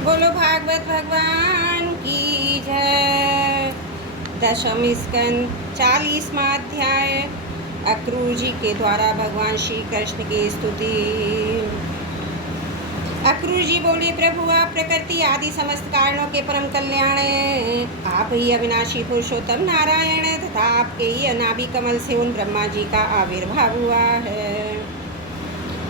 बोलो भागवत भगवान की जय। दशम स्कंद 40वां अध्याय। अक्रूर जी के द्वारा भगवान श्री कृष्ण की स्तुति। अक्रूर जी बोले, प्रभु आप प्रकृति आदि समस्त कारणों के परम कल्याण हैं। आप ही अविनाशी पुरुषोत्तम नारायण तथा आपके ही अनाभि कमल से उन ब्रह्मा जी का आविर्भाव हुआ है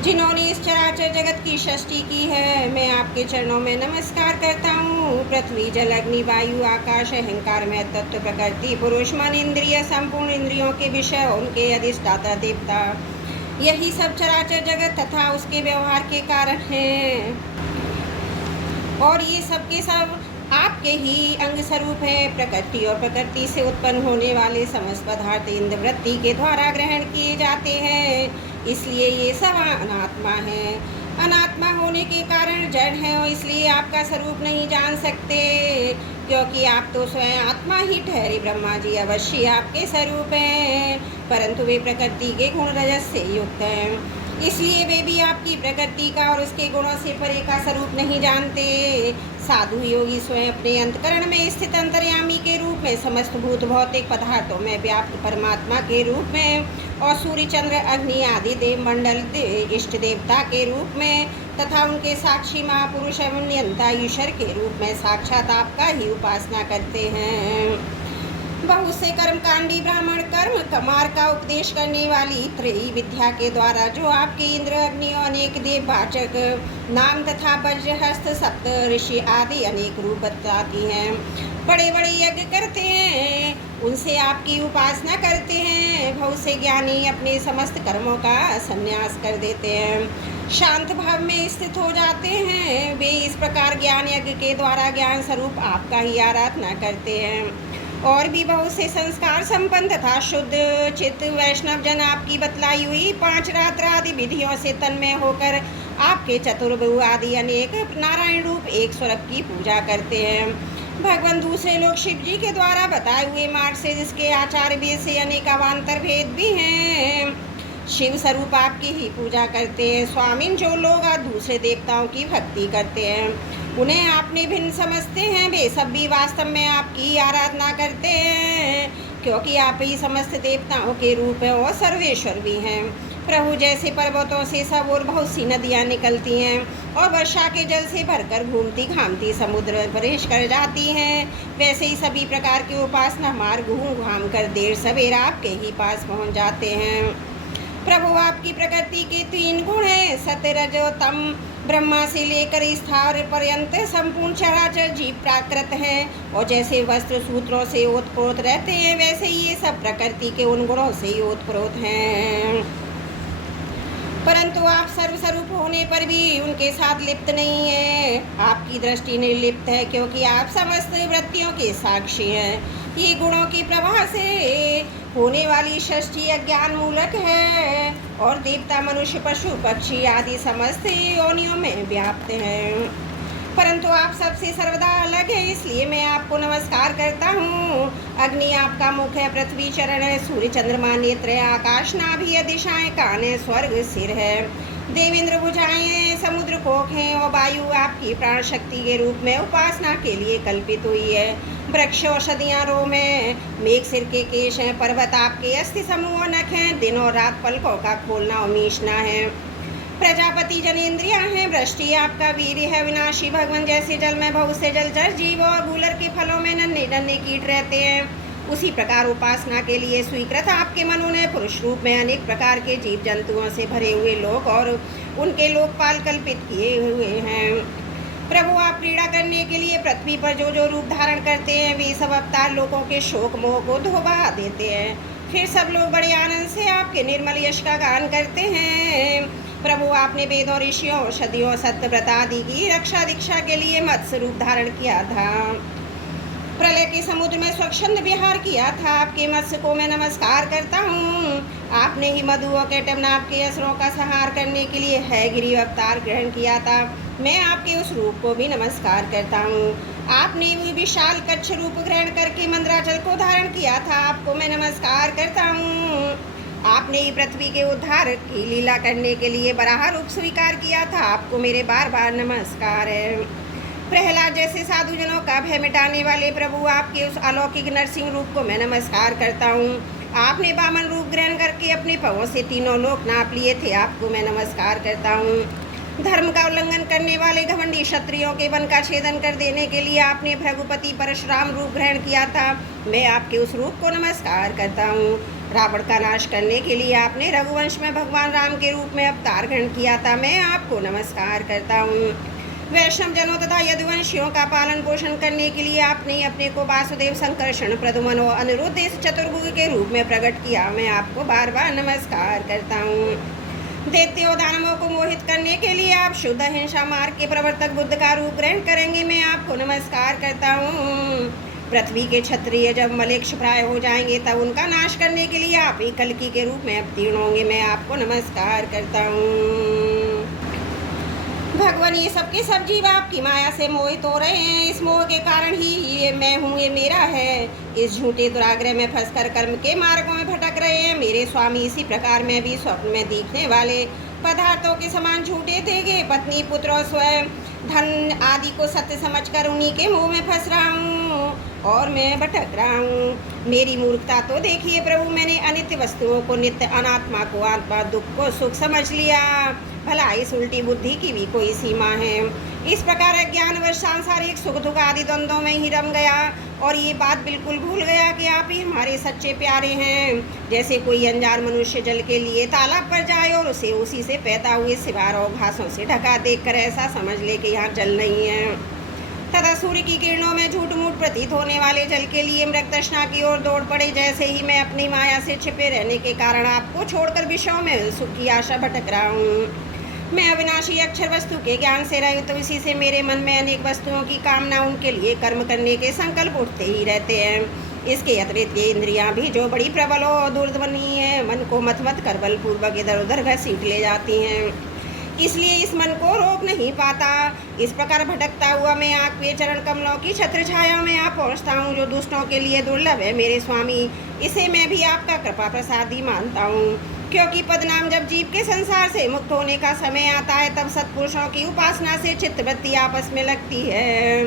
जिन्होंने इस चराचर जगत की सृष्टि की है। मैं आपके चरणों में नमस्कार करता हूँ। पृथ्वी जल अग्नि वायु आकाश अहंकार में तत्व प्रकृति पुरुष मन इंद्रिय संपूर्ण इंद्रियों के विषय उनके अधिष्ठाता देवता, यही सब चराचर जगत तथा उसके व्यवहार के कारण हैं। और ये सब के सब आपके ही अंग स्वरूप है। प्रकृति और प्रकृति से उत्पन्न होने वाले समस्त पदार्थ इंद्र वृत्ति के द्वारा ग्रहण किए जाते हैं, इसलिए ये सब अनात्मा है। अनात्मा होने के कारण जड़ है और इसलिए आपका स्वरूप नहीं जान सकते, क्योंकि आप तो स्वयं आत्मा ही ठहरे। ब्रह्मा जी अवश्य आपके स्वरूप हैं, परंतु वे प्रकृति के गुण रजस से युक्त हैं, इसलिए वे भी आपकी प्रकृति का और उसके गुणों से परे का स्वरूप नहीं जानते। साधु योगी स्वयं अपने अंतकरण में स्थित अंतर्यामी के रूप में, समस्त भूत भौतिक पदार्थों में व्याप्त परमात्मा के रूप में और सूर्य चंद्र अग्नि आदि देव मंडल इष्ट देवता के रूप में तथा उनके साक्षी महापुरुष एवं नियंता ईश्वर के रूप में साक्षात आपका ही उपासना करते हैं। बहुत से कर्मकांडी ब्राह्मण कर्म कमार का उपदेश करने वाली त्रयी विद्या के द्वारा जो आपके इंद्र अग्नि और अनेक देववाचक नाम तथा वज्रहस्त सप्त ऋषि आदि अनेक रूप बताती हैं, बड़े बड़े यज्ञ करते हैं, उनसे आपकी उपासना करते हैं। बहुत से ज्ञानी अपने समस्त कर्मों का संन्यास कर देते हैं, शांत भाव में स्थित हो जाते हैं। वे इस प्रकार ज्ञान यज्ञ के द्वारा ज्ञान स्वरूप आपका ही आराधना करते हैं। और भी बहुत से संस्कार संपन्न तथा शुद्ध चित्त वैष्णव जन आपकी बतलाई हुई 5 रात्र आदि विधियों से तन्मय होकर आपके चतुर्भु आदि अनेक नारायण रूप एक स्वरूप की पूजा करते हैं। भगवान दूसरे लोग शिव जी के द्वारा बताए हुए मार्ग से जिसके आचार वेद से अनेक अवान्तर भेद भी हैं, शिव स्वरूप आपकी ही पूजा करते हैं। स्वामीन जो लोग दूसरे देवताओं की भक्ति करते हैं उन्हें आपने भिन्न समझते हैं, वे सब भी वास्तव में आपकी आराधना करते हैं, क्योंकि आप ही समस्त देवताओं के रूप हैं और सर्वेश्वर भी हैं। प्रभु जैसे पर्वतों से सब और बहुत सी नदियाँ निकलती हैं और वर्षा के जल से भरकर घूमती घामती समुद्र प्रवेश कर जाती हैं, वैसे ही सभी प्रकार के उपासना मार्ग घूम घाम कर देर सवेरा आपके ही पास पहुँच जाते हैं। प्रभु आपकी प्रकृति के 3 गुण हैं, सत्य रजो तम। ब्रह्मा से लेकर स्थावर पर्यंत संपूर्ण चराचर जीव प्राकृत है, और जैसे वस्त्र सूत्रों से ओतप्रोत रहते हैं वैसे ही ये सब प्रकृति के उन गुणों से ही ओतप्रोत हैं। परंतु आप सर्वस्वरूप होने पर भी उनके साथ लिप्त नहीं है। आपकी दृष्टि निर्लिप्त है, क्योंकि आप समस्त वृत्तियों के साक्षी हैं। ये गुणों की प्रवाह से होने वाली सृष्टि अज्ञान मूलक है और देवता मनुष्य पशु पक्षी आदि समस्त योनियों में व्याप्त हैं, परंतु आप सबसे सर्वदा अलग है, इसलिए मैं आपको नमस्कार करता हूँ। अग्नि आपका मुख है, पृथ्वी चरण है, सूर्य चंद्रमा नेत्र है, आकाश नाभि दिशाएं कान है, स्वर्ग सिर है, देवेंद्र भुजाएं समुद्र कोख हैं और वायु आपकी प्राण शक्ति के रूप में उपासना के लिए कल्पित हुई है। वृक्ष औषधियाँ रोम है, मेघ सिर के केश हैं, पर्वत आपके अस्थि समूह नख हैं, दिन और रात पलकों का खोलना और मीशना है, प्रजापति जनेन्द्रियाँ हैं, वृष्टि आपका वीर है, विनाशी भगवान जैसे जल में बहुत से जलचर जीव और गूलर के फलों में नन्हे नन्हे कीट रहते हैं, उसी प्रकार उपासना के लिए स्वीकृत आपके मनु ने पुरुष रूप में अनेक प्रकार के जीव जंतुओं से भरे हुए लोक और उनके लोकपाल कल्पित किए हुए हैं। प्रभु आप क्रीड़ा करने के लिए पृथ्वी पर जो जो रूप धारण करते हैं वे सब अवतार लोगों के शोक मोह को धोबा देते हैं, फिर सब लोग बड़े आनंद से आपके निर्मल यश का गान करते हैं। प्रभु आपने वेदों ऋषियों औषधियों सत्यव्रत आदि की रक्षा दीक्षा के लिए मत्स्य रूप धारण किया था, प्रलय के समुद्र में स्वच्छंद विहार किया था। आपके मत्स्य को मैं नमस्कार करता हूँ। आपने ही मधुओं के टमनाभ के असुरों का संहार करने के लिए है गिरी अवतार ग्रहण किया था, मैं आपके उस रूप को भी नमस्कार करता हूँ। आपने भी विशाल कच्छ रूप ग्रहण करके मंद्राचल को धारण किया था, आपको मैं नमस्कार करता हूँ। आपने ही पृथ्वी के उद्धार की लीला करने के लिए बराह रूप स्वीकार किया था, आपको मेरे बार बार नमस्कार है। प्रहलाद जैसे साधुजनों का भय मिटाने वाले प्रभु, आपके उस अलौकिक नरसिंह रूप को मैं नमस्कार करता हूँ। आपने वामन रूप ग्रहण करके अपने पांवों से तीनों लोक नाप लिए थे, आपको मैं नमस्कार करता हूँ। धर्म का उल्लंघन करने वाले घमंडी क्षत्रियों के वन का छेदन कर देने के लिए आपने भृगुपति परशुराम रूप ग्रहण किया था, मैं आपके उस रूप को नमस्कार करता हूँ। रावण का नाश करने के लिए आपने रघुवंश में भगवान राम के रूप में अवतार ग्रहण किया था, मैं आपको नमस्कार करता हूँ। वैष्णव जनों तथा यदुवंशियों का पालन पोषण करने के लिए आपने अपने को वासुदेव, संकर्षण, प्रद्युम्न और अनिरुद्ध इस चतुर्भुज के रूप में प्रकट किया, मैं आपको बार बार नमस्कार करता हूँ। दैत्यों दानवों को मोहित करने के लिए आप शुद्ध अहिंसा मार्ग के प्रवर्तक बुद्ध का रूप ग्रहण करेंगे, मैं आपको नमस्कार करता हूँ। पृथ्वी के क्षत्रिय जब मलेच्छ प्राय हो जाएंगे तब उनका नाश करने के लिए आप ही कल्कि के रूप में अवतीर्ण होंगे, मैं आपको नमस्कार करता हूँ। भगवान, ये सबके सब जीव आपकी माया से मोहित हो रहे हैं, इस मोह के कारण ही ये मैं हूँ, ये मेरा है। इस झूठे दुराग्रह में फंसकर कर्म के मार्गों में भटक रहे हैं मेरे स्वामी। इसी प्रकार मैं भी स्वप्न में दिखने वाले पदार्थों के समान झूठे थे, पत्नी, पुत्र और स्वयं धन आदि को सत्य समझकर उन्हीं के मुंह में फंस रहा हूँ और मैं भटक रहा हूँ। मेरी मूर्खता तो देखिए प्रभु, मैंने अनित्य वस्तुओं को नित्य, अनात्मा को आत्मा, दुख को सुख समझ लिया। भला इस उल्टी बुद्धि की भी कोई सीमा है? इस प्रकार अज्ञानवश सांसारिक सुख दुख आदि द्वंद्वों में ही रम गया और ये बात बिल्कुल भूल गया कि आप ही हमारे सच्चे प्यारे हैं। जैसे कोई अनजान मनुष्य जल के लिए तालाब पर जाए और उसे उसी से पैदा हुए सिवार और घासों से ढका देखकर ऐसा समझ ले कि यहाँ जल नहीं है, तथा सूर्य की किरणों में झूठ मूठ प्रतीत होने वाले जल के लिए मृग तृष्णा की ओर दौड़ पड़े। जैसे ही मैं अपनी माया से छिपे रहने के कारण आपको छोड़कर विषयों में सुख की आशा भटक रहा हूँ। मैं अविनाशी अक्षर वस्तु के ज्ञान से रही, तो इसी से मेरे मन में अनेक वस्तुओं की कामना, उनके लिए कर्म करने के संकल्प उठते ही रहते हैं। इसके अतिरिक्त ये इंद्रियां भी जो बड़ी प्रबल और दुर्ध्वनि है, मन को मत मत कर बलपूर्वक इधर उधर घसीट ले जाती हैं, इसलिए इस मन को रोक नहीं पाता। इस प्रकार भटकता हुआ मैं आपके चरण कमलों की छत्र छाया में आ पहुँचता हूँ, जो दुष्टों के लिए दुर्लभ है मेरे स्वामी। इसे मैं भी आपका कृपा प्रसाद ही मानता हूँ, क्योंकि पदनाम जब जीव के संसार से मुक्त होने का समय आता है तब सत्पुरुषों की उपासना से चित्तवृत्ति आपस में लगती है।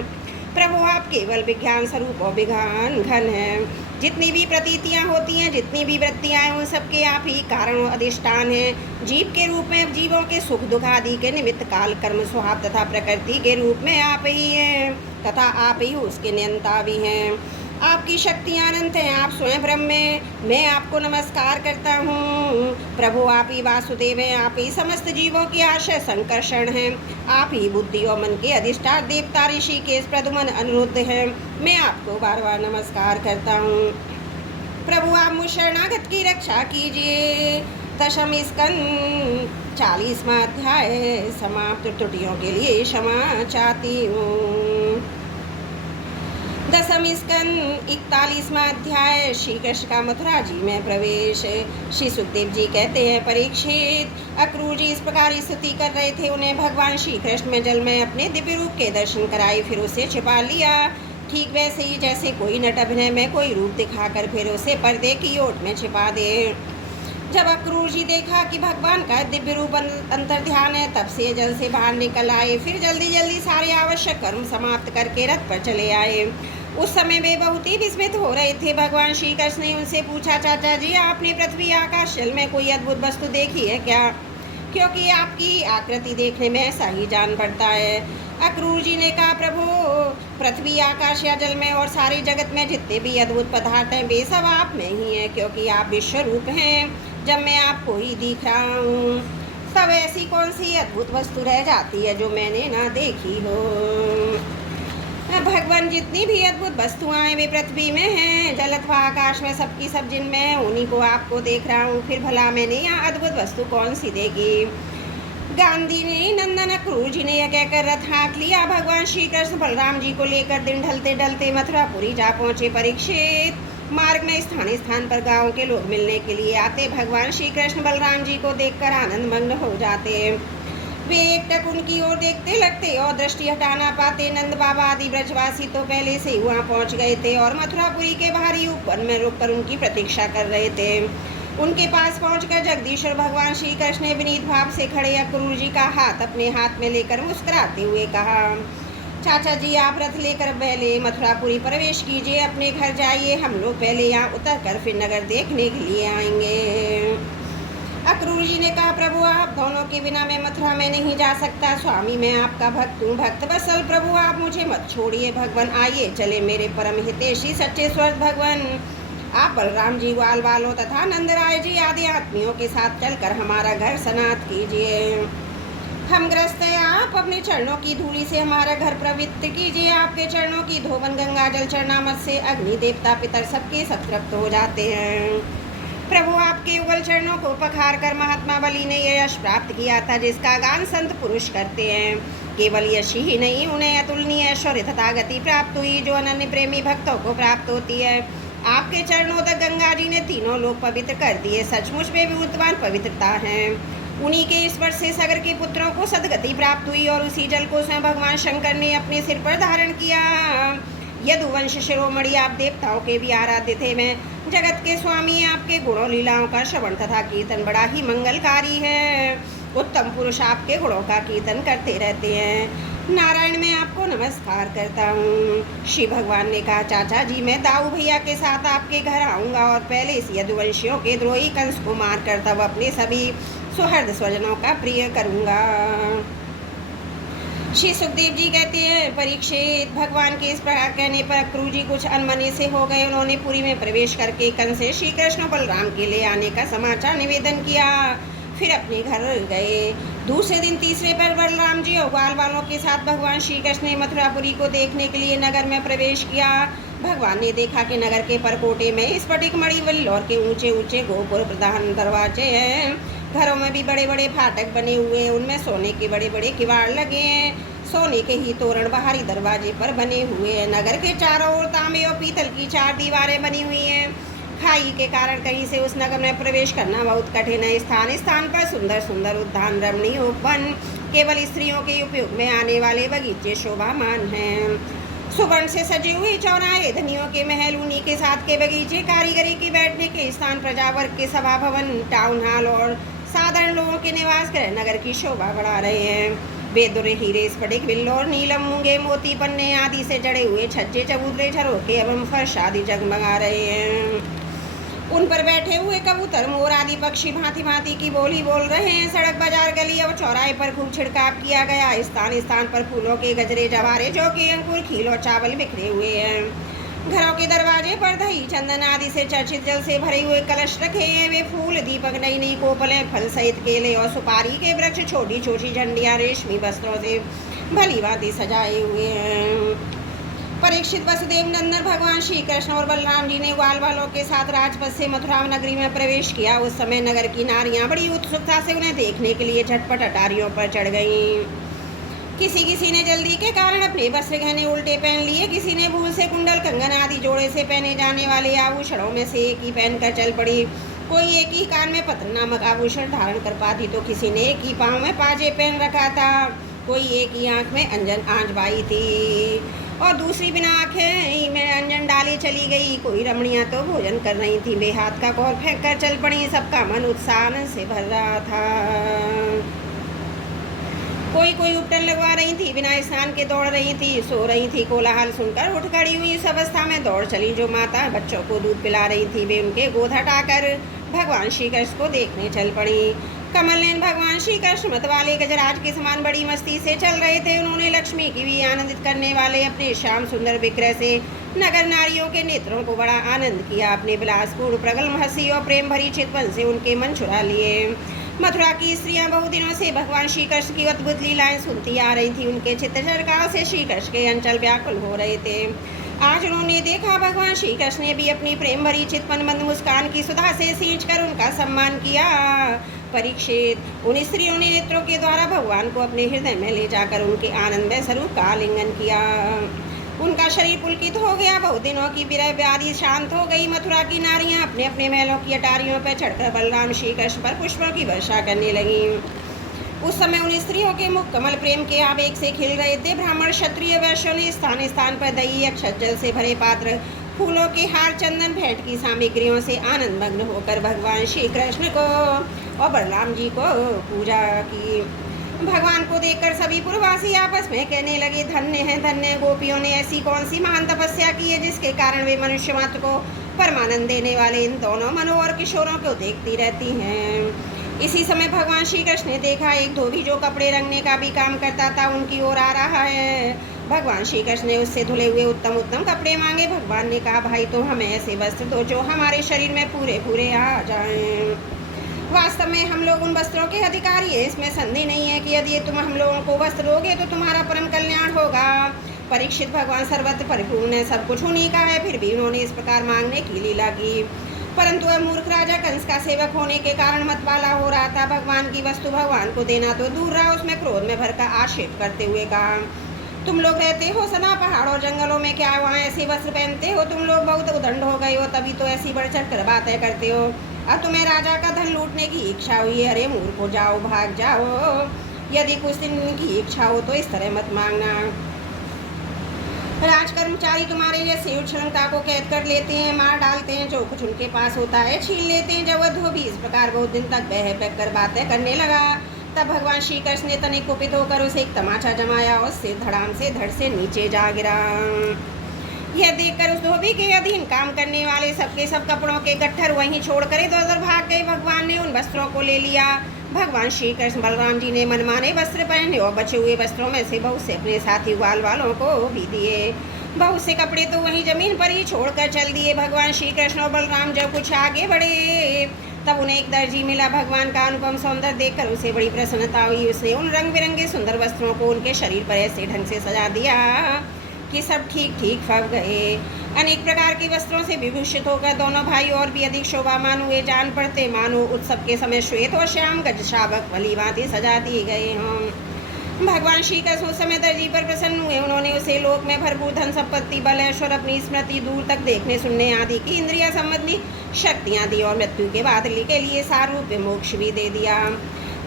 प्रभु, आप केवल विज्ञान स्वरूप और विज्ञान घन है। जितनी भी प्रतीतियां होती हैं, जितनी भी वृत्तियां हैं, उन सबके आप ही कारण और अधिष्ठान हैं। जीव के रूप में जीवों के सुख दुख आदि के निमित्त काल, कर्म, स्वभाव तथा प्रकृति के रूप में आप ही हैं, तथा आप ही उसके नियंता भी हैं। आपकी शक्तियाँ अनंत हैं, आप स्वयं ब्रह्म हैं, मैं आपको नमस्कार करता हूँ। प्रभु, आप ही वासुदेव हैं, आप ही समस्त जीवों की आशय संकर्षण हैं, आप ही बुद्धि और मन के अधिष्ठान देवता ऋषिकेश, प्रद्युम्न, अनिरुद्ध हैं, मैं आपको बार बार नमस्कार करता हूँ। प्रभु, आप मुझ शरणागत की रक्षा कीजिए। दशम स्कंद 40वां अध्याय समाप्त। त्रुटियों के लिए क्षमा चाहती हूँ। दशम स्कंद 41वां अध्याय श्री कृष्ण का मथुरा जी में प्रवेश। श्री सुखदेव जी कहते हैं, परीक्षित, अक्रूर जी इस प्रकार स्तुति कर रहे थे। उन्हें भगवान श्री कृष्ण में जल में अपने दिव्य रूप के दर्शन कराए, फिर उसे छिपा लिया। ठीक वैसे ही जैसे कोई नट अभिनय में कोई रूप दिखाकर फिर उसे पर्दे की ओट में छिपा दे। जब अक्रूर जी देखा कि भगवान का दिव्य रूप अंतर ध्यान है, तब से जल से बाहर निकल आए। फिर जल्दी जल्दी सारे आवश्यक कर्म समाप्त करके रथ पर चले आए। उस समय वे बहुत ही विस्मित हो रहे थे। भगवान श्री कृष्ण ने उनसे पूछा, चाचा जी, आपने पृथ्वी, आकाश, जल में कोई अद्भुत वस्तु देखी है क्या? क्योंकि आपकी आकृति देखने में ऐसा ही जान पड़ता है। अक्रूर जी ने कहा, प्रभु, पृथ्वी, आकाश या जल में और सारे जगत में जितने भी अद्भुत पदार्थ हैं, वे सब आप में ही हैं, क्योंकि आप विश्व रूप हैं। जब मैं आपको ही दिख रहा हूँ, तब ऐसी कौन सी अद्भुत वस्तु रह जाती है जो मैंने ना देखी हो? भगवान, जितनी भी अद्भुत वस्तुएं वे पृथ्वी में हैं, जल अथवा आकाश में, सबकी सब जिनमें है, उन्हीं को आपको देख रहा हूँ। फिर भला मैंने यहाँ अद्भुत वस्तु कौन सी देखी? गांधी ने नंदन अक्रूर जी ने यह कहकर रथ हाँक लिया। भगवान श्री कृष्ण बलराम जी को लेकर दिन ढलते ढलते मथुरापुरी जा पहुँचे। परीक्षित, मार्ग में स्थान स्थान पर गाँव के लोग मिलने के लिए आते। भगवान श्री कृष्ण बलराम जी को देखकर आनंद मग्न हो जाते। वे एकटक उनकी ओर देखते लगते और दृष्टि हटा ना पाते। नंद बाबा आदि ब्रजवासी तो पहले से ही वहाँ पहुँच गए थे और मथुरापुरी के बाहरी वन में रुककर उनकी प्रतीक्षा कर रहे थे। उनके पास पहुंचकर जगदीश्वर भगवान श्री कृष्ण ने विनीत भाव से खड़े अक्रूर जी का हाथ अपने हाथ में लेकर मुस्कुराते हुए कहा, चाचा जी आप रथ लेकर पहले मथुरापुरी प्रवेश कीजिए, अपने घर जाइए, हम लोग पहले यहाँ उतर कर फिर नगर देखने के लिए आएंगे। अक्रूर जी ने कहा, प्रभु आप दोनों के बिना मैं मथुरा में नहीं जा सकता। स्वामी मैं आपका भक्त हूँ, भक्त वत्सल प्रभु आप मुझे मत छोड़िए। भगवान आइए चले मेरे परम हितैषी सच्चे स्वर्ग भगवान, आप बलराम जी ग्वाल वालों तथा नंदराय जी आदि आत्मियों के साथ चलकर हमारा घर सनात कीजिए। हम ग्रस्त हैं, आप अपने चरणों की धूलि से हमारा घर पवित्र कीजिए। आपके चरणों की धोवन गंगा जल चरणामत से अग्नि देवता पितर सबके सतृप्त हो जाते हैं। प्रभु आपके उगल चरणों को पखार कर महात्मा बलि ने यह यश प्राप्त किया था जिसका गान संत पुरुष करते हैं। केवल यश ही नहीं, उन्हें अतुलनीय ऐश्वर्य तथा गति प्राप्त हुई जो अनन्य प्रेमी भक्तों को प्राप्त होती है। आपके चरणों तक गंगा जी ने तीनों लोग पवित्र कर दिए, सचमुच में भी उत्तम पवित्रता है। उन्हीं के स्पर्श से सागर के पुत्रों को सदगति प्राप्त हुई और उसी जल को स्वयं भगवान शंकर ने अपने सिर पर धारण किया। यदुवंश शिरोमणि आप देवताओं के भी आराध्य थे। मैं जगत के स्वामी, आपके गुणों लीलाओं का श्रवण तथा कीर्तन बड़ा ही मंगलकारी है। उत्तम पुरुष आपके गुणों का कीर्तन करते रहते हैं। नारायण मैं आपको नमस्कार करता हूँ। श्री भगवान ने कहा, चाचा जी मैं दाऊ भैया के साथ आपके घर आऊँगा और पहले इस यदुवंशियों के द्रोही कंस को मार कर तब अपने सभी सुहृद स्वजनों का प्रिय करूँगा। श्री सुखदेव जी कहते हैं, परीक्षित भगवान के इस प्रकार कहने पर अक्रूर जी कुछ अनमने से हो गए। उन्होंने पुरी में प्रवेश करके कंस से श्री कृष्ण बलराम के ले आने का समाचार निवेदन किया, फिर अपने घर गए। दूसरे दिन तीसरे पर बलराम जी और ग्वाल वालों के साथ भगवान श्री कृष्ण ने मथुरापुरी को देखने के लिए नगर में प्रवेश किया। भगवान ने देखा कि नगर के परकोटे में स्फटिक मणि वल्लौर के ऊंचे ऊंचे गोपुर प्रधान दरवाजे हैं। घरों में भी बड़े बड़े फाटक बने हुए हैं, उनमें सोने के बड़े बड़े किवाड़ लगे हैं। सोने के ही तोरण बाहरी दरवाजे पर बने हुए हैं। नगर के चारों ओर तांबे और पीतल की 4 दीवारें बनी हुई हैं। खाई के कारण कहीं से उस नगर में प्रवेश करना बहुत कठिन है। स्थान स्थान पर सुंदर सुंदर उद्यान, रमणीय उपवन, केवल स्त्रियों के उपयोग में आने वाले बगीचे शोभामान हैं। सुवर्ण से सजे हुए चौराहे, धनियों के महल, उन्हीं के साथ के बगीचे, कारीगरी के बैठने के स्थान, प्रजावर्ग के सभा भवन, टाउन हॉल और साधारण लोगों के निवास गृह नगर की शोभा बढ़ा रहे हैं। बेदुर हीरे, स्फटिक, बिल्लौर, नीलम, मूंगे, मोती, पन्ने आदि से जड़े हुए छज्जे, चबूतरे, झरोखे एवं फर्श आदि जगमगा रहे हैं। उन पर बैठे हुए कबूतर, मोर आदि पक्षी भांति भांति की बोली बोल रहे हैं। सड़क, बाजार, गली और चौराहे पर खूब छिड़काव किया गया। स्थान स्थान पर फूलों के गजरे, जवारे, जौ के अंकुर, खील और चावल बिखरे हुए हैं। घरों के दरवाजे पर दही, चंदन आदि से चर्चित जल से भरे हुए कलश रखे हैं। वे फूल, दीपक, नई नई कोपलें, फल सहित केले और सुपारी के वृक्ष, छोटी छोटी झंडियाँ रेशमी वस्त्रों से भली भांति सजाए हुए हैं। परीक्षित वसुदेव नंदन भगवान श्री कृष्ण और बलराम जी ने ग्वाल वालों के साथ राजपथ से मथुरा नगरी में प्रवेश किया। उस समय नगर की नारियां बड़ी उत्सुकता से उन्हें देखने के लिए झटपट अटारियों पर चढ़ गईं। किसी किसी ने जल्दी के कारण अपने वस्त्र गहने उल्टे पहन लिए। किसी ने भूल से कुंडल, कंगन आदि जोड़े से पहने जाने वाले आभूषणों में से एक ही पहनकर चल पड़ी। कोई एक ही कान में पत्र नामक आभूषण धारण कर पाती तो किसी ने एक ही पाँव में पाजे पहन रखा था। कोई एक ही आँख में अंजन आंच बाई थी और दूसरी बिना आंखें में अंजन डाली चली गई। कोई रमणियां तो भोजन कर रही थी, वे हाथ का कौर फेंक कर चल पड़ी। सबका मन उत्साह से भर रहा था। कोई कोई उपटन लगवा रही थी, बिना स्नान के दौड़ रही थी, सो रही थी। कोलाहल सुनकर उठ खड़ी हुई इस अवस्था में दौड़ चली जो माता बच्चों को दूध पिला रही थी। वे उनके गोद हटाकर भगवान श्री कृष्ण को देखने चल पड़ी। कमल नयन भगवान श्री कृष्ण मत वाले गजराज के समान बड़ी मस्ती से चल रहे थे। उन्होंने लक्ष्मी की भी आनंदित करने वाले अपने श्याम सुंदर विग्रह से नगर नारियों के नेत्रों को बड़ा आनंद किया। अपने विलासपूर्ण प्रगल्भ हंसी और प्रेम भरी चितवन से उनके मन चुरा लिए। मथुरा की स्त्रियां बहु दिनों से भगवान श्री कृष्ण की अद्भुत लीलाएं सुनती आ रही थी। उनके चित्त झलकाव से श्री कृष्ण के अंचल व्याकुल हो रहे थे। आज उन्होंने देखा भगवान श्री कृष्ण ने भी अपनी प्रेम भरी चितवन मंद मुस्कान की सुधा से सींच कर उनका सम्मान किया। परीक्षित, उन स्त्रियों ने नेत्रों के द्वारा भगवान को अपने हृदय में ले जाकर उनके आनंदमय स्वरूप का आलिंगन किया। उनका शरीर पुलकित हो गया। बहुत दिनों की विरह व्याधि शांत हो गई। मथुरा की नारियां अपने अपने महलों की अटारियों पर चढ़कर बलराम श्री कृष्ण पर पुष्पों की वर्षा करने लगीं। उस समय उन स्त्रियों के मुख कमल प्रेम के आवेग से खिल रहे थे। ब्राह्मण, क्षत्रिय, वैश्यों ने स्थान स्थान पर दही, अक्षत जल से भरे पात्र, फूलों के हार, चंदन, भेंट की सामग्रियों से आनंद मग्न होकर भगवान श्री कृष्ण को और बलराम जी को पूजा की। भगवान को देखकर सभी पुरवासी आपस में कहने लगे, धन्य है धन्य। गोपियों ने ऐसी कौन सी महान तपस्या की है जिसके कारण वे मनुष्य मात्र को परमानंद देने वाले इन दोनों मनो और किशोरों को देखती रहती हैं। इसी समय भगवान श्री कृष्ण ने देखा एक धोबी जो कपड़े रंगने का भी काम करता था उनकी ओर आ रहा है। भगवान श्री कृष्ण ने उससे धुले हुए उत्तम उत्तम कपड़े मांगे। भगवान ने कहा, भाई तुम हमें ऐसे वस्त्र दो जो हमारे शरीर में पूरे पूरे आ जाएं। वास्तव में हम लोग उन वस्त्रों के अधिकारी हैं, इसमें संदेह नहीं है कि यदि तुम हम लोगों को वस्त्र दोगे तो तुम्हारा परम कल्याण होगा। परीक्षित, भगवान सर्वत्र परिपूर्ण है, सब कुछ उन्हीं का है, फिर भी उन्होंने इस प्रकार मांगने की लीला की। परंतु वह मूर्ख राजा कंस का सेवक होने के कारण मतवाला हो रहा था। भगवान की वस्तु भगवान को देना तो दूर रहा, उसमें क्रोध में भरकर आक्षेप करते हुए कहा, तुम लोग रहते हो सना पहाड़ और जंगलों में, क्या वहाँ ऐसे वस्त्र पहनते हो? तुम लोग बहुत उदंड हो गए हो, तभी तो ऐसी बढ़ चढ़ कर बातें करते हो। अब तुम्हें राजा का धन लूटने की इच्छा हुई है? अरे मूर्खो, जाओ भाग जाओ। यदि कुछ दिन की इच्छा हो तो इस तरह मत मांगना। राज कर्मचारी तुम्हारे जैसे उच्छृंखलता को कैद कर लेते हैं, मार डालते हैं, जो कुछ उनके पास होता है छीन लेते हैं। जब वह धोबी इस प्रकार बहुत दिन तक बह बह कर बातें करने लगा तब भगवान श्री कृष्ण ने तनिक कुपित होकर उसे एक तमाचा जमाया और उससे धड़ाम से धड़ से नीचे जा गिरा। यह देखकर उस धोबी के अधीन काम करने वाले सबके सब कपड़ों के गट्ठर वहीं छोड़कर इधर उधर भाग गए। भगवान ने उन वस्त्रों को ले लिया। भगवान श्री कृष्ण बलराम जी ने मनमाने वस्त्र पहने और बचे हुए वस्त्रों में से बहुत से अपने साथी ग्वाल वालों को भी दिए। बहुत से कपड़े तो वहीं जमीन पर ही छोड़कर चल दिए। भगवान श्री कृष्ण और बलराम जब कुछ आगे बढ़े तब उन्हें एक दर्जी मिला। भगवान का अनुपम सौंदर्य देखकर उसे बड़ी प्रसन्नता हुई। उसने उन रंग बिरंगे सुंदर वस्त्रों को उनके शरीर पर ऐसे ढंग से सजा दिया कि सब ठीक ठीक फब गए। अनेक प्रकार के वस्त्रों से विभूषित होकर दोनों भाई और भी अधिक शोभामान हुए जान पड़ते, मानो उत्सव के समय श्वेत और श्याम गज शावक भली भांति सजा दिए गए हों। भगवान श्री कृष्ण उस समय दर्जी पर प्रसन्न हुए। उन्होंने उसे लोक में भरपूर धन संपत्ति, बल, ऐश्वर्य, अपनी स्मृति, दूर तक देखने सुनने आदि की इंद्रिया संबंधी शक्तियाँ दी और मृत्यु के बाद के लिए सारूप्य मोक्ष भी दे दिया।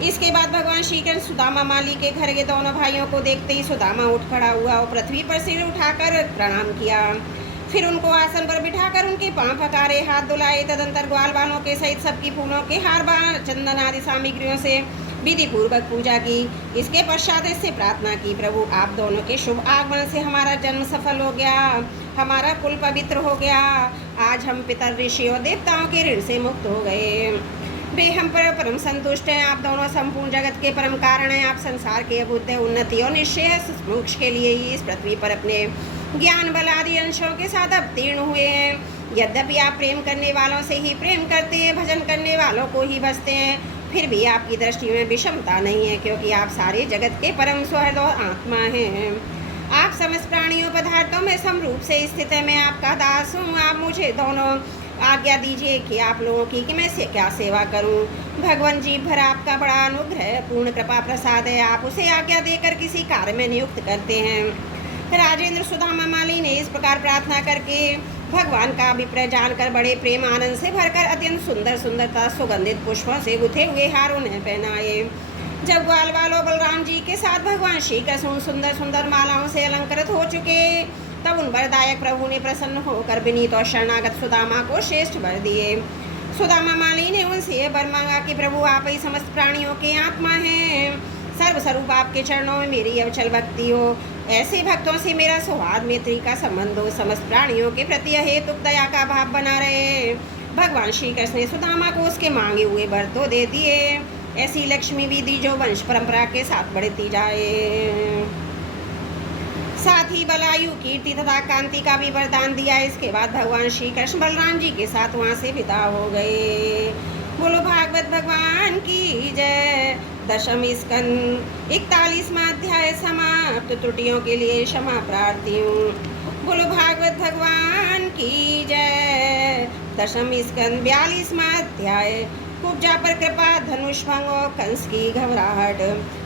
इसके बाद भगवान श्री कृष्ण सुदामा माली के घर के दोनों भाइयों को देखते ही सुदामा उठ खड़ा हुआ और पृथ्वी पर सिर उठाकर प्रणाम किया। फिर उनको आसन पर बिठाकर उनके पांव पकारे, हाथ धुलाए। तदंतर ग्वाल बालों के सहित सबकी फूलों के हार बाण, चंदन आदि सामग्रियों से विधि पूर्वक पूजा की। इसके पश्चात इससे प्रार्थना की, प्रभु आप दोनों के शुभ आगमन से हमारा जन्म सफल हो गया, हमारा कुल पवित्र हो गया। आज हम पितर, ऋषि और देवताओं के ऋण से मुक्त हो गए। वे हम पर परम संतुष्ट हैं। आप दोनों संपूर्ण जगत के परम कारण हैं। आप संसार के अभुद्य उन्नति और निश्चय मोक्ष के लिए ही इस पृथ्वी पर अपने ज्ञान बल आदि अंशों के साथ अवतीर्ण हुए हैं। यद्यपि आप प्रेम करने वालों से ही प्रेम करते हैं, भजन करने वालों को ही भजते हैं, फिर भी आपकी दृष्टि में विषमता नहीं है, क्योंकि आप सारे जगत के परम सुहृद और आत्मा हैं। आप समस्त प्राणियों पदार्थों में समरूप से स्थित है। मैं आपका दास हूँ। आप मुझे दोनों आज्ञा दीजिए कि आप लोगों की कि मैं से क्या सेवा करूं। भगवान जी भर आपका बड़ा अनुग्रह पूर्ण कृपा प्रसाद है। आप उसे आज्ञा देकर किसी कार्य में नियुक्त करते हैं। राजेंद्र सुदामा माली ने इस प्रकार प्रार्थना करके भगवान का अभिप्राय जानकर बड़े प्रेम आनंद से भरकर अत्यंत सुंदर सुंदरता सुगंधित पुष्पों से गुथे हुए हार उन्हें पहनाए। जब ग्वाल वालों बलराम जी के साथ भगवान श्री कृष्ण सुंदर सुंदर मालाओं से अलंकृत हो चुके तब उन वरदायक प्रभु ने प्रसन्न होकर विनीत और शरणागत सुदामा को श्रेष्ठ वर दिए। सुदामा माली ने उनसे वर मांगा कि प्रभु आप ही समस्त प्राणियों के आत्मा हैं। सर्वस्वरूप आपके चरणों में मेरी अविचल भक्ति हो। ऐसे भक्तों से मेरा सौहार्द मैत्री का संबंध हो। समस्त प्राणियों के प्रति हेतु दया का भाव बना रहे। भगवान श्री कृष्ण ने सुदामा को उसके मांगे हुए वर तो दे दिए। ऐसी लक्ष्मी भी दी जो वंश परंपरा के साथ बढ़ती जाए। साथ ही बलायु, कीर्ति तथा कांति का भी वरदान दिया। इसके बाद भगवान श्री कृष्ण बलराम जी के साथ वहाँ से विदा हो गए। बोलो भागवत भगवान की जय। दशम स्कंद 41वां अध्याय समाप्त। त्रुटियों के लिए क्षमा प्रार्थी हूँ। बोलो भागवत भगवान की जय। दशम स्कंद 42वां अध्याय कुब्जा पर कृपा, धनुष भंग और कंस की घबराहट।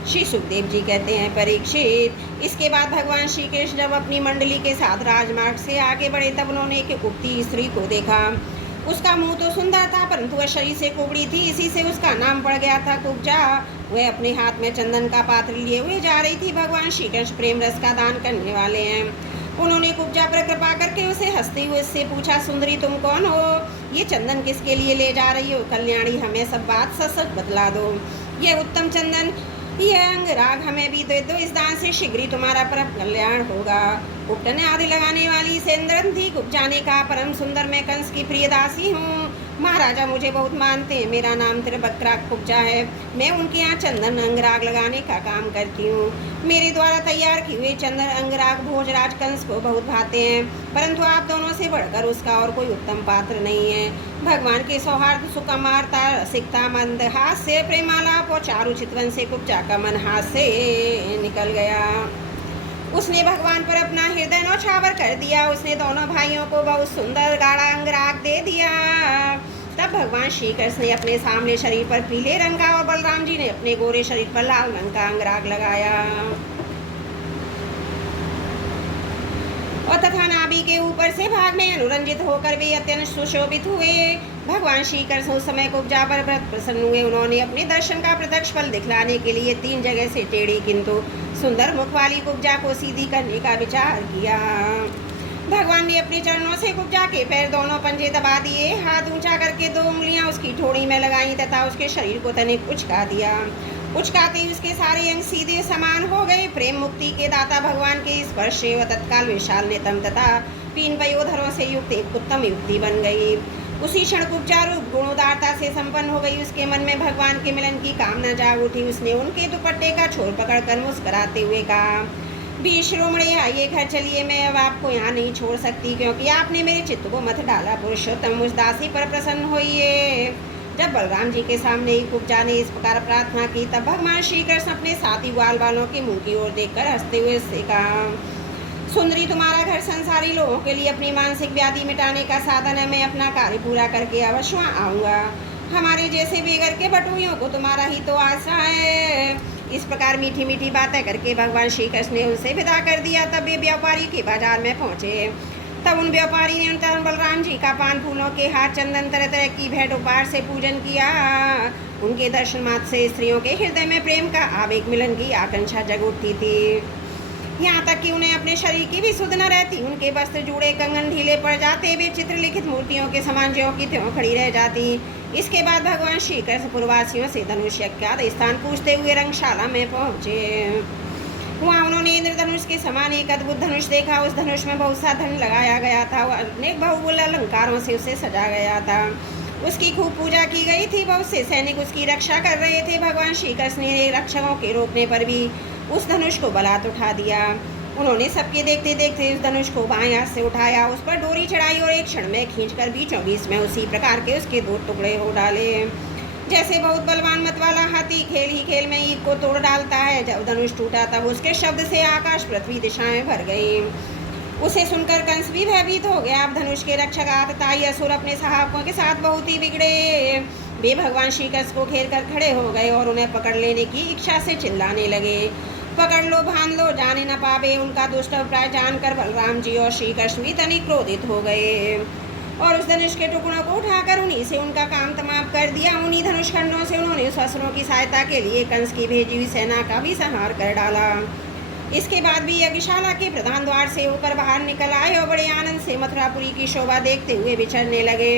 श्री सुखदेव जी कहते हैं, परीक्षित, इसके बाद भगवान श्री कृष्ण जब अपनी मंडली के साथ राजमार्ग से आगे बढ़े तब उन्होंने एक कुप्ती स्त्री को देखा। उसका मुंह तो सुंदर था परंतु वह शरीर से कुबड़ी थी, इसी से उसका नाम पड़ गया था कुब्जा। वह अपने हाथ में चंदन का पात्र लिए हुए जा रही थी। भगवान श्री कृष्ण प्रेम रस का दान करने वाले हैं। उन्होंने कुब्जा पर कृपा करके उसे हंसते हुए उससे पूछा, सुंदरी तुम कौन हो? ये चंदन किसके लिए ले जा रही हो? कल्याणी, हमें सब बात सच सच बतला दो। ये उत्तम चंदन यह अंगराग हमें भी दे दो, इस दान से शीघ्र ही तुम्हारा परम कल्याण होगा। उपटन आदि लगाने वाली सेंद्रंथी उपजाने का परम सुंदर मैं कंस की प्रिय दासी हूँ। महाराजा मुझे बहुत मानते हैं, मेरा नाम त्रिबक्रा कुब्जा है। मैं उनके यहाँ चंदन अंगराग लगाने का काम करती हूँ। मेरे द्वारा तैयार किए हुए चंदन अंगराग भोजराज कंस को बहुत भाते हैं, परंतु आप दोनों से बढ़कर उसका और कोई उत्तम पात्र नहीं है। भगवान के सौहार्द, सुकुमारता, रसिकता, मंद हास्य, प्रेमालाप और चारु चितवन से कुब्जा का मन हाथ से निकल गया। उसने भगवान पर अपना हृदय न्यौछावर कर दिया। उसने दोनों भाइयों को बहुत सुंदर गाढ़ा अंगराग दे दिया। तब भगवान श्री कृष्ण ने अपने सामने शरीर पर पीले रंग का और बलराम जी ने अपने गोरे शरीर पर लाल रंग का अंगराग लगाया और तथा नाभि के ऊपर से भाग में अनुरंजित होकर वे अत्यंत सुशोभित हुए। भगवान श्री कृष्ण उस समय कुब्जा पर बहुत प्रसन्न हुए। उन्होंने अपने दर्शन का प्रत्यक्ष फल दिखलाने के लिए 3 जगह से टेढ़ी किंतु सुंदर मुख वाली कुब्जा को सीधी करने का विचार किया। भगवान ने अपने चरणों से कुब्जा के पैर दोनों पंजे दबा दिए, हाथ ऊंचा करके 2 उंगलियां उसकी ठोड़ी में लगाई तथा उसके शरीर को तनिक उचका दिया। उचकाते ही उसके सारे अंग सीधे समान हो गए। प्रेम मुक्ति के दाता भगवान के स्पर्श से वह तत्काल विशाल नेतम तथा 3 वयोधरों से युक्त एक उत्तम युक्ति बन गई। उसी क्षण कुब्जा रूप गुणोदारता से संपन्न हो गई। उसके मन में भगवान के मिलन की कामना जाग उठी। उसने उनके दुपट्टे का छोर पकड़कर मुस्कुराते हुए कहा, विश्रोमणी आइए घर चलिए, मैं अब आपको यहाँ नहीं छोड़ सकती, क्योंकि आपने मेरे चित्त को मत डाला। पुरुषोत्तम मुझ दासी पर प्रसन्न होइए। जब बलराम जी के सामने ही कुब्जा ने इस प्रकार प्रार्थना की, तब भगवान श्री कृष्ण अपने साथी ग्वाल वालों के मुंह की ओर देखकर हंसते हुए उससे कहा, सुंदरी, तुम्हारा घर संसारी लोगों के लिए अपनी मानसिक व्याधि मिटाने का साधन है। मैं अपना कार्य पूरा करके अवश्य आऊँगा। हमारे जैसे बेघर के बटुइयों को तुम्हारा ही तो आशा है। इस प्रकार मीठी मीठी बातें करके भगवान श्री कृष्ण ने उनसे विदा कर दिया। तब वे व्यापारी के बाजार में पहुँचे। तब उन व्यापारी ने उन बलराम जी का पान फूलों के हाथ, चंदन, तरह तरह की भेंट उपहार से पूजन किया। उनके दर्शन मात्र से स्त्रियों के हृदय में प्रेम का आवेग मिलन की आकांक्षा जग उठती थी। यहाँ तक कि उन्हें अपने शरीर की भी सुध न रहती। उनके वस्त्र जुड़े, कंगन ढीले पड़ जाते। वे चित्रलिखित मूर्तियों के समान ज्यों की त्यों खड़ी रह जाती। इसके बाद भगवान श्री कृष्ण पूर्ववासियों से धनुष यज्ञ स्थान पूछते हुए रंगशाला में पहुँचे। वहाँ उन्होंने इंद्रधनुष के समान एक अद्भुत धनुष देखा। उस धनुष में बहुत सा धन लगाया गया था। अनेक बहुमूल्य अलंकारों से उसे सजा गया था। उसकी खूब पूजा की गई थी। बहुत से सैनिक उसकी रक्षा कर रहे थे। भगवान श्री कृष्ण ने रक्षकों के रोकने पर भी उस धनुष को बलात् उठा दिया। उन्होंने सबके देखते देखते उस धनुष को बाएं हाथ से उठाया, उस पर डोरी चढ़ाई और एक क्षण में खींचकर बीचों बीच में उसी प्रकार के उसके 2 टुकड़े हो डाले, जैसे बहुत बलवान मत वाला हाथी खेल ही खेल में ईख को तोड़ डालता है। जब धनुष टूटा तब उसके शब्द से आकाश पृथ्वी दिशाएं भर गई। उसे सुनकर कंस भी भयभीत हो गया। अब धनुष के रक्षक आतताई असुर अपने सहायकों के साथ बहुत ही बिगड़े। वे भगवान श्री कृष्ण को घेर कर खड़े हो गए और उन्हें पकड़ लेने की इच्छा से चिल्लाने लगे, पकड़ लो, बांध लो, जाने न पावे। उनका दुष्ट अभिप्राय जानकर बलराम जी और श्री कृष्ण भी तनिक क्रोधित हो गए और उस धनुष के टुकड़ों को उठाकर उन्हीं से उनका काम तमाम कर दिया। उन्हीं धनुष खंडों से उन्होंने उस असुरों की सहायता के लिए कंस की भेजी हुई सेना का भी संहार कर डाला। इसके बाद भी यज्ञशाला के प्रधान द्वार से होकर बाहर निकल आए और बड़े आनंद से मथुरापुरी की शोभा देखते हुए विचरने लगे।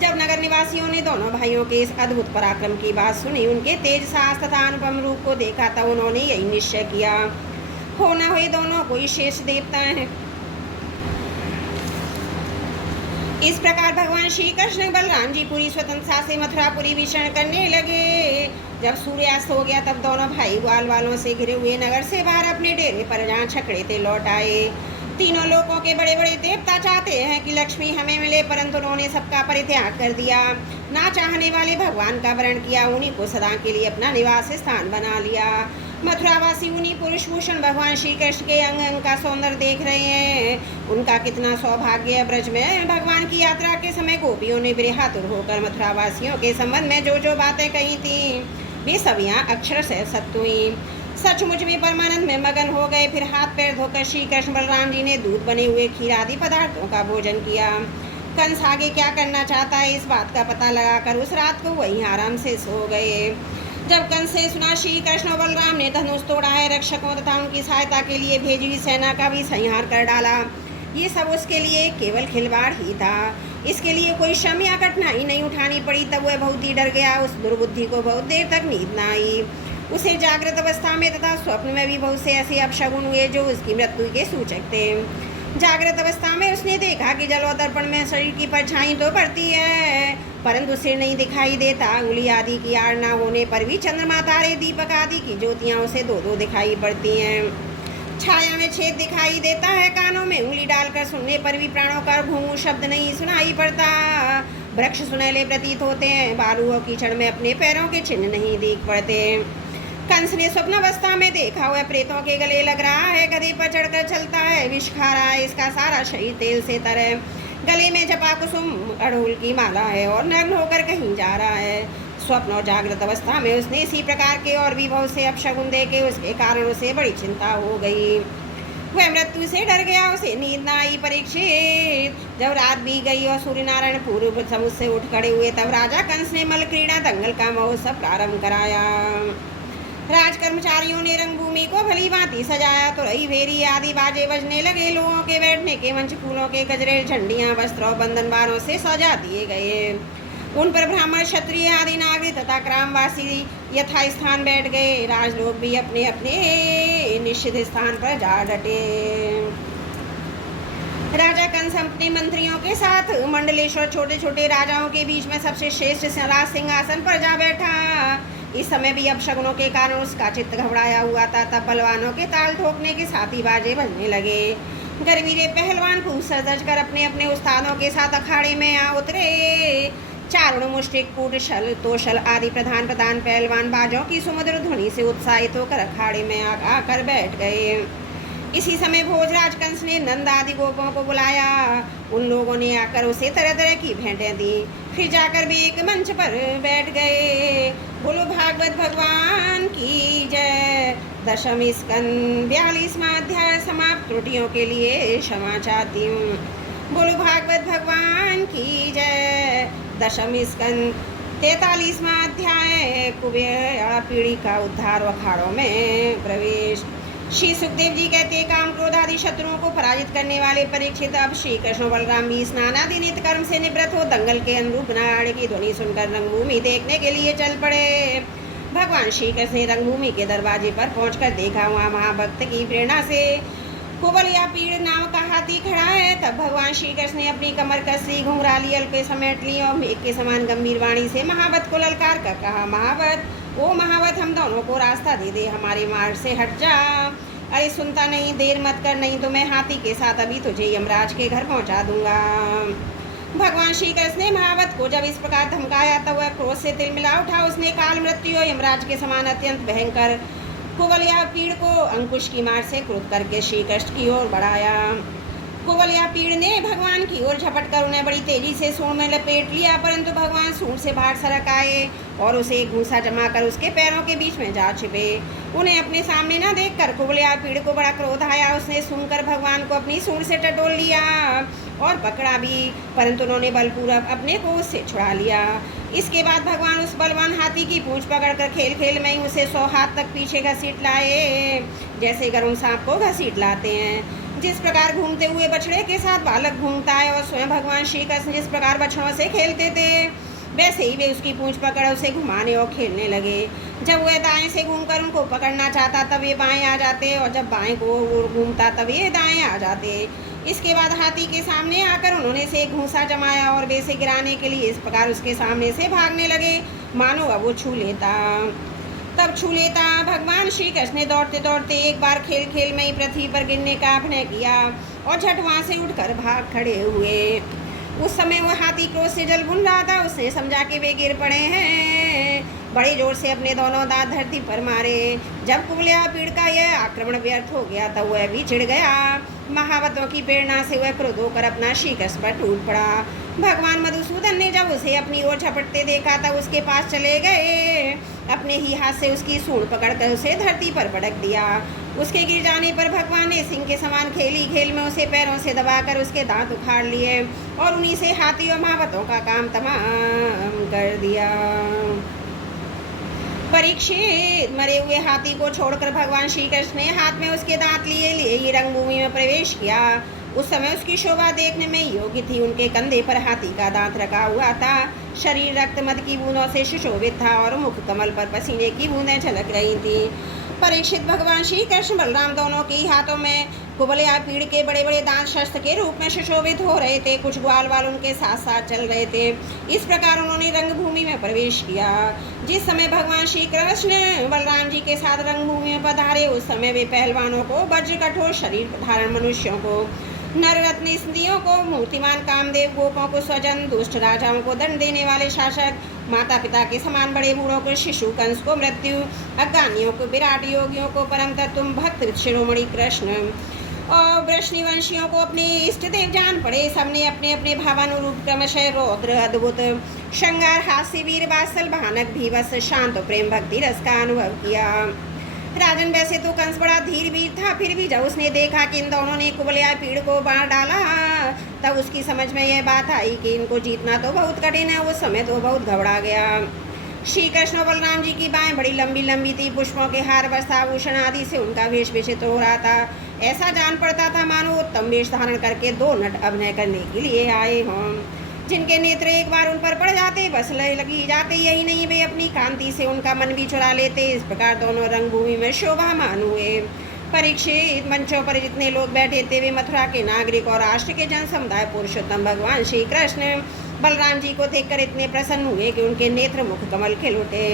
जब नगर निवासियों ने दोनों भाइयों के इस अद्भुत पराक्रम की बात सुनी, उनके तेज साहस तथा अनुपम रूप को देखा, तब उन्होंने यही निश्चय किया, हो न हो दोनों कोई शेष देवता हैं। इस प्रकार भगवान श्री कृष्ण बलराम जी पूरी स्वतंत्रता से मथुरापुरी विचरण करने लगे। जब सूर्यास्त हो गया तब दोनों भाई ग्वाल वालों से घिरे हुए नगर से बाहर अपने डेरे पर जहाँ छकड़े थे लौट आए। तीनों लोकों के बड़े बड़े देवता चाहते हैं कि लक्ष्मी हमें मिले, परंतु उन्होंने सबका परित्याग कर दिया। ना चाहने वाले भगवान का वरण किया, उन्हीं को सदा के लिए अपना निवास स्थान बना लिया। मथुरावासी उन्हीं पुरुष भूषण भगवान श्री कृष्ण के अंग अंग का सौंदर्य देख रहे हैं। उनका कितना सौभाग्य है। ब्रज में भगवान की यात्रा के समय गोपियों ने बेहातुर होकर मथुरावासियों के संबंध में जो जो बातें कही थी, वे सब यहाँ अक्षर से सत्य हुई। सचमुच में परमानंद में मगन हो गए। फिर हाथ पैर धोकर श्री कृष्ण बलराम जी ने दूध बने हुए खीर आदि पदार्थों का भोजन किया। कंस आगे क्या करना चाहता है, इस बात का पता लगाकर उस रात को वहीं आराम से सो गए। जब कंस से सुना श्री कृष्ण और बलराम ने धनुष तोड़ा है, रक्षकों तथा उनकी सहायता के लिए भेजी हुई सेना का भी संहार कर डाला, ये सब उसके लिए केवल खिलवाड़ ही था। इसके लिए कोई श्रम या कठिनाई नहीं उठानी पड़ी। तब वह बहुत ही डर गया। उस दुर्बुद्धि को बहुत देर तक नींद न आई। उसे जागृत अवस्था में तथा स्वप्न में भी बहुत से ऐसे अपशगुन हुए जो उसकी मृत्यु के सूचक थे। जागृत अवस्था में उसने देखा कि जल और दर्पण में शरीर की परछाई तो पड़ती है, परंतु सिर नहीं दिखाई देता। उंगली आदि की आड़ न होने पर भी चंद्रमा, तारे, दीपक आदि की ज्योतियां उसे दो दो दिखाई पड़ती हैं। छाया में छेद दिखाई देता है। कानों में उंगली डालकर सुनने पर भी प्राणों का घूं शब्द नहीं सुनाई पड़ता। वृक्ष सुनहले प्रतीत होते हैं। बालू और कीचड़ में अपने पैरों के चिन्ह नहीं दिख पड़ते। कंस ने स्वप्न अवस्था में देखा हुआ प्रेतों के गले लग रहा है, गधे पर चढ़कर चलता है, विष खा रहा है, इसका सारा शरीर तेल से तर है, गले में जपा कुसुम अड़हुल की माला है और नग्न होकर कहीं जा रहा है। स्वप्न और जागृत अवस्था में उसने इसी प्रकार के और भी बहुत से अपशगुन देखे। उसके कारण उसे बड़ी चिंता हो गई। वह मृत्यु से डर गया, उसे नींद न आई। परीक्षित, जब रात बीत गई और सूर्य नारायण पूर्व समुद्र से उठ खड़े हुए, तब राजा कंस ने मल क्रीड़ा दंगल का महोत्सव प्रारंभ कराया। राज कर्मचारियों ने रंगभूमि को भली भांति सजाया। तो रही भेरी आदि बाजे बजने लगे। लोगों के बैठने के मंच फूलों के गजरे, झंडियां, वस्त्र और बंधन बारों से सजा दिए गए। उन पर ब्राह्मण, क्षत्रिय आदि नागरिक तथा ग्रामवासी यथा स्थान बैठ गए। राजलोग भी अपने अपने निश्चित स्थान पर जा डटे। राजा कंस अपने मंत्रियों के साथ मंडलेश्वर छोटे छोटे राजाओं के बीच में सबसे श्रेष्ठ राज सिंहासन पर जा बैठा। इस समय भी अपशगुनों के कारण उसका चित्त घबराया हुआ था। तब बलवानों के ताल ठोकने के साथ ही बाजे बजने लगे। गर्वीरे पहलवान खूब सज कर अपने अपने उस्तादों के साथ अखाड़े में आ उतरे। चारुण, मुष्टिक, कूट, शल, तोशल आदि प्रधान प्रधान पहलवान बाजों की सुमधुर ध्वनि से उत्साहित होकर अखाड़े में आकर बैठ गए। इसी समय भोजराज कंस ने नंद आदि गोपों को बुलाया। उन लोगों ने आकर उसे तरह तरह की भेंटें दी। फिर जाकर भी एक मंच पर बैठ गए। बोलो भागवत भगवान की जय। दशम स्कंद 42वां अध्याय समाप्त। त्रुटियों के लिए क्षमा चाहती हूँ। बोलो भागवत भगवान की जय। दशम स्कंद 43वां अध्याय। कुबेर पीढ़ी का उद्धार, अखाड़ों में प्रवेश। श्री सुखदेव जी कहते, काम क्रोध आदि शत्रुओं को पराजित करने वाले परीक्षित, अब श्री कृष्ण बलराम भी स्नान आदि नित्य कर्म से निवृत्त हो दंगल के अनुरूप नारायण की ध्वनि सुनकर रंगभूमि देखने के लिए चल पड़े। भगवान श्री कृष्ण ने रंगभूमि के दरवाजे पर पहुंचकर देखा, वहाँ महाभक्त की प्रेरणा से कुबल या पीड़ नाव का हाथी खड़ा है। तब भगवान श्री कृष्ण ने अपनी कमर कसी, घुंघराली हल्के समेट ली और मेघ के समान गंभीर वाणी से महावत को ललकार कर कहा, महावत, ओ महावत, हम दोनों को रास्ता दे दे, हमारे मार्ग से हट जा। अरे सुनता नहीं, देर मत कर, नहीं तो मैं हाथी के साथ अभी तुझे यमराज के घर पहुंचा दूंगा। भगवान श्री कृष्ण ने महावत को जब इस प्रकार धमकाया तब वह क्रोध से तिलमिला उठा। उसने काल मृत्यु यमराज के समान अत्यंत भयंकर कुबलिया पीड़ को अंकुश की मार से क्रोध करके श्री कृष्ण की ओर बढ़ाया। कुबलिया पीड़ ने भगवान की ओर झपट कर उन्हें बड़ी तेजी से सूंड में लपेट लिया, परंतु भगवान सूंड से बाहर सरक आए और उसे घूसा जमा कर उसके पैरों के बीच में जा छिपे। उन्हें अपने सामने न देखकर कुबलिया पीड़ को बड़ा क्रोध आया। उसने सूंघकर भगवान को अपनी सूंड से टटोल लिया और पकड़ा भी, परंतु उन्होंने बलपूर्वक अपने को उससे छुड़ा लिया। इसके बाद भगवान उस बलवान हाथी की पूंछ पकड़कर खेल खेल में ही उसे 100 हाथ तक पीछे घसीट लाए, जैसे गरुड़ सांप को घसीट लाते हैं। जिस प्रकार घूमते हुए बछड़े के साथ बालक घूमता है और स्वयं भगवान श्री कृष्ण जिस प्रकार बछड़ों से खेलते थे, वैसे ही वे उसकी पूंछ पकड़ उसे घुमाने और खेलने लगे। जब वह दाएं से घूमकर उनको पकड़ना चाहता तब ये बाएं आ जाते और जब बाएं को घूमता तब ये दाएं आ जाते। इसके बाद हाथी के सामने आकर उन्होंने से घूंसा जमाया और वे से गिराने के लिए इस प्रकार उसके सामने से भागने लगे मानो अब वो छू लेता। तब छू लेता। भगवान श्री कृष्ण ने दौड़ते दौड़ते एक बार खेल खेल में ही पृथ्वी पर गिरने का अभिनय किया और झट वहाँ से उठकर भाग खड़े हुए। उस समय वह हाथी क्रोध से जल भुन रहा था। उसने समझा कि वे गिर पड़े हैं, बड़े जोर से अपने दोनों दांत धरती पर मारे। जब कुबलिया पीड़ का यह आक्रमण व्यर्थ हो गया तब वह भी चिढ़ गया। महावतों की प्रेरणा से वह क्रोध होकर अपना शीकस पर टूट पड़ा। भगवान मधुसूदन ने जब उसे अपनी ओर झपटते देखा तब उसके पास चले गए। अपने ही हाथ से उसकी सूंड पकड़कर उसे धरती पर पटक दिया। उसके गिर जाने पर भगवान ने सिंह के समान खेली खेल में उसे पैरों से दबाकर उसके दांत उखाड़ लिए और उन्हीं से हाथी और महावतों का काम तमाम कर दिया। परीक्षित, मरे हुए हाथी को छोड़कर भगवान श्री कृष्ण ने हाथ में उसके दांत लिए ही रंगभूमि में प्रवेश किया। उस समय उसकी शोभा देखने में योग्य थी। उनके कंधे पर हाथी का दांत रखा हुआ था। शरीर रक्त मद की बूंदों से सुशोभित था और मुख कमल पर पसीने की बूंदें झलक रही थी। परीक्षित भगवान श्री कृष्ण बलराम दोनों के हाथों में कुबले पीड़ के बड़े बड़े दांत शस्त्र के रूप में सुशोभित हो रहे थे। कुछ ग्वाल वाल उनके साथ साथ चल रहे थे। इस प्रकार उन्होंने रंगभूमि में प्रवेश किया। जिस समय भगवान श्री कृष्ण बलराम जी के साथ रंगभूमि में पधारे, उस समय वे पहलवानों को, वज्र कठोर शरीर धारण मनुष्यों को, नर रत्न स्त्रियों को, मूर्तिमान कामदेव गोपों को स्वजन, दुष्ट राजाओं को दंड देने वाले शासक, माता पिता के समान बड़े बूढ़ों को शिशु, कंस को मृत्यु, अज्ञानियों को विराट, योगियों को परम तत्व भक्त शिरोमणि कृष्ण और वृष्णिवंशियों को अपने इष्ट देव जान पड़े। सबने अपने अपने भावानुरूप क्रमशः रौद्र, अद्भुत, श्रृंगार, हास्य, वीर, वात्सल, भयानक, भीवस, शांत, प्रेम, भक्ति रस का अनुभव किया। राजन वैसे तो कंस बड़ा धीर वीर था, फिर भी जब उसने देखा कि इन दोनों ने कुबलिया पीड़ को बाढ़ डाला, तब उसकी समझ में यह बात आई कि इनको जीतना तो बहुत कठिन है। उस समय तो बहुत घबरा गया। श्री कृष्ण बलराम जी की बाहें बड़ी लंबी लंबी थी। पुष्पों के हार, वस्त्राभूषण आदि से उनका वेश विचित्र हो रहा था। ऐसा जान पड़ता था मानो उत्तम वेश धारण करके दो नट अभिनय करने के लिए आए हों। जिनके नेत्र एक बार उन पर पड़ जाते बस लगी जाते, यही नहीं वे अपनी कांति से उनका मन भी चुरा लेते। इस प्रकार दोनों रंगभूमि में शोभामान हुए। परीक्षित मंचों पर जितने लोग बैठे थे वे मथुरा के नागरिक और राष्ट्र के जन समुदाय पुरुषोत्तम भगवान श्री कृष्ण बलराम जी को देखकर इतने प्रसन्न हुए कि उनके नेत्र मुख कमल खिल उठे।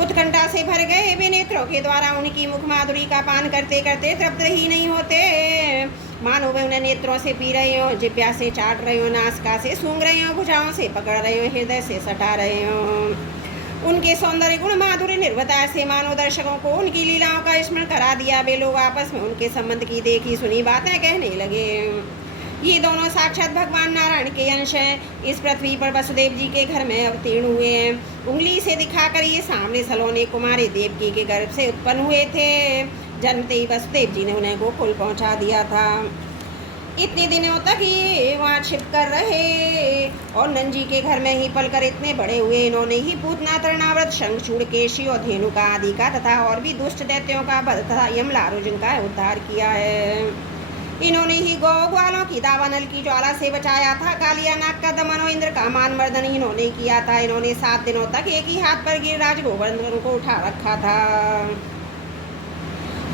उत्कंठा से भर गए वे नेत्रों के द्वारा उनकी मुख माधुरी का पान करते करते तृप्त ही नहीं होते। मानो वे उन्हें नेत्रों से पी रहे हो, जिब्या से चाट रहे हो, नासिका से सूंघ रहे हो, भुजाओं से पकड़ रहे हो, हृदय से सटा रहे हो। उनके सौंदर्य गुण, माधुर्य, निर्भयता से मानव दर्शकों को उनकी लीलाओं का स्मरण करा दिया। वे लोग आपस में उनके संबंध की देखी सुनी बातें कहने लगे। ये दोनों साक्षात भगवान नारायण के अंश हैं। इस पृथ्वी पर वसुदेव जी के घर में अवतीर्ण हुए हैं। उंगली से दिखाकर ये सामने सलोने कुमारी देवकी के गर्भ से उत्पन्न हुए थे। जन्मते ही वसुदेव जी ने उन्हें गोकुल पहुंचा दिया था। इतने दिनों तक ये वहाँ छिप कर रहे और नंद जी के घर में ही पलकर इतने बड़े हुए। इन्होंने ही पूतना, तृणाव्रत, शंखचूड़, केशी और धेनुका आदि का तथा और भी दुष्ट दैत्यों का वध तथा यमलारुजन का उद्धार किया है। इन्होंने ही गौ ग्वालों की दावानल की ज्वाला से बचाया था। कालिया नाग का दमन और इंद्र का मान मर्दन इन्होंने किया था। इन्होंने 7 दिनों तक एक ही हाथ पर गिरिराज गोवर्धन को उठा रखा था।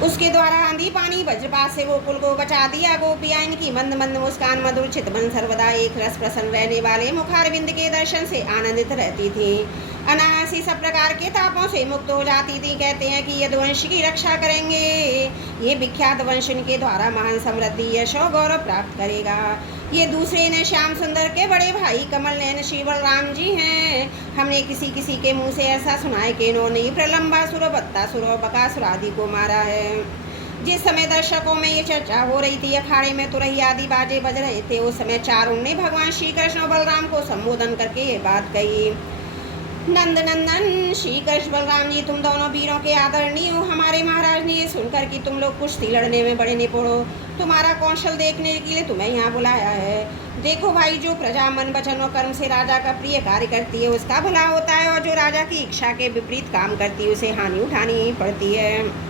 उसके द्वारा आंधी पानी वज्रपात से गोकुल को बचा दिया। गोपियाँ इनकी मंद मंद मुस्कान, मधुर चितवन, सर्वदा एक रस प्रसन्न रहने वाले मुखारविंद के दर्शन से आनंदित रहती थी। अनायासी सब प्रकार के तापों से मुक्त हो जाती थी। कहते हैं कि यदुवंश की रक्षा करेंगे, ये विख्यात वंश इनके द्वारा महान समृद्धि, यश और गौरव प्राप्त करेगा। ये दूसरे ने श्याम सुंदर के बड़े भाई कमल नयन श्री बलराम जी हैं। हमने किसी किसी के मुंह से ऐसा सुना है कि इन्होंने प्रलंबासुर, बत्तासुर और बकासुर आदि को मारा है। जिस समय दर्शकों में ये चर्चा हो रही थी, अखाड़े में तुरही आदि बाजे बज रहे थे, उस समय चारों ने भगवान श्री कृष्ण और बलराम को संबोधन करके ये बात कही। नंद नंदन श्री कृष्ण बलराम जी, तुम दोनों वीरों के आदरणीय हो। हमारे महाराज ने ये सुनकर कि तुम लोग कुश्ती लड़ने में बड़े निपुण हो, तुम्हारा कौशल देखने के लिए तुम्हें यहाँ बुलाया है। देखो भाई, जो प्रजा मन वचन और कर्म से राजा का प्रिय कार्य करती है उसका भला होता है, और जो राजा की इच्छा के विपरीत काम करती है उसे हानि उठानी ही पड़ती है।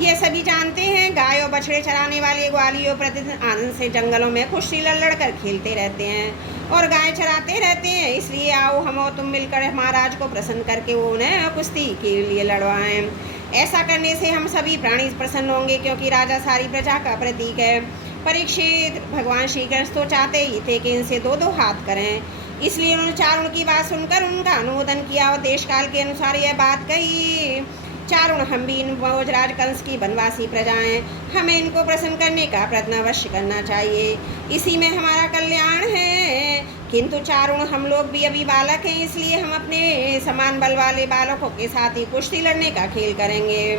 ये सभी जानते हैं। गाय और बछड़े चराने वाले ग्वालियों प्रतिदिन आनंद से जंगलों में कुश्ती लड़ कर खेलते रहते हैं और गाय चराते रहते हैं। इसलिए आओ हम और तुम मिलकर महाराज को प्रसन्न करके वो उन्हें कुश्ती के लिए लड़वाएं। ऐसा करने से हम सभी प्राणी प्रसन्न होंगे, क्योंकि राजा सारी प्रजा का प्रतीक है। परीक्षित भगवान श्री कृष्ण तो चाहते ही थे कि इनसे 2-2 हाथ करें। इसलिए उन्होंने चारों की बात सुनकर उनका अनुमोदन किया और देश काल के अनुसार यह बात कही। चारों हम भी इन भोजराज कंस की वनवासी प्रजाएं, हमें इनको प्रसन्न करने का प्रयत्न अवश्य करना चाहिए, इसी में हमारा कल्याण है। किंतु चारों हम लोग भी अभी बालक हैं, इसलिए हम अपने समान बल वाले बालकों के साथ ही कुश्ती लड़ने का खेल करेंगे।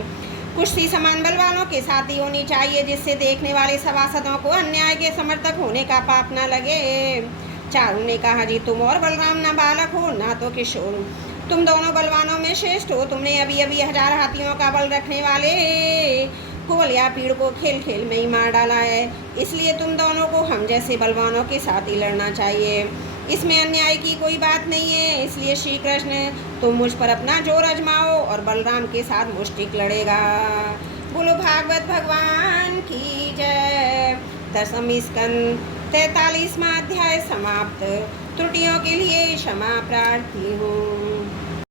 कुश्ती समान बल वालों के साथ ही होनी चाहिए, जिससे देखने वाले सभासदों को अन्याय के समर्थक होने का पाप न लगे। चारों ने कहा, जी तुम और बलराम ना बालक हो ना तो किशोर, तुम दोनों बलवानों में श्रेष्ठ हो। तुमने अभी अभी 1000 हाथियों का बल रखने वाले कुबलिया पीड़ को खेल खेल में ही मार डाला है, इसलिए तुम दोनों को हम जैसे बलवानों के साथ ही लड़ना चाहिए। इसमें अन्याय की कोई बात नहीं है। इसलिए श्री कृष्ण, तुम मुझ पर अपना जोर आजमाओ और बलराम के साथ मुष्टिक लड़ेगा। बोलो भागवत भगवान की जय। दसवीं स्कंद 43वां अध्याय समाप्त। त्रुटियों के लिए क्षमा प्रार्थी हूँ।